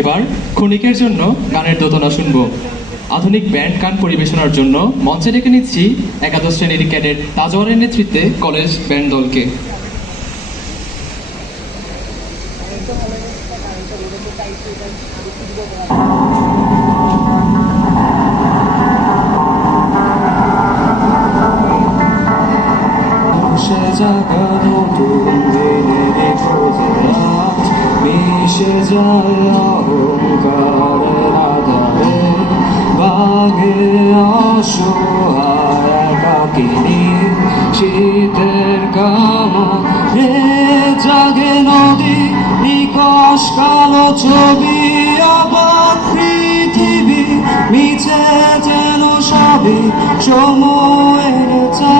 এবার ক্ষণিকের জন্য গানের দোতনা শুনব। আধুনিক ব্যান্ড গান পরিবেশনার জন্য মঞ্চে ডেকে নিচ্ছি একাদশ শ্রেণির ক্যাডেট তাজওয়ারের নেতৃত্বে কলেজ ব্যান্ড দলকে। সে যায় অহংকারের আধারে শীতের কামা হে জাগে নদী কালো ছবি অবাক পৃথিবী যেন সবই সময়ের চাকা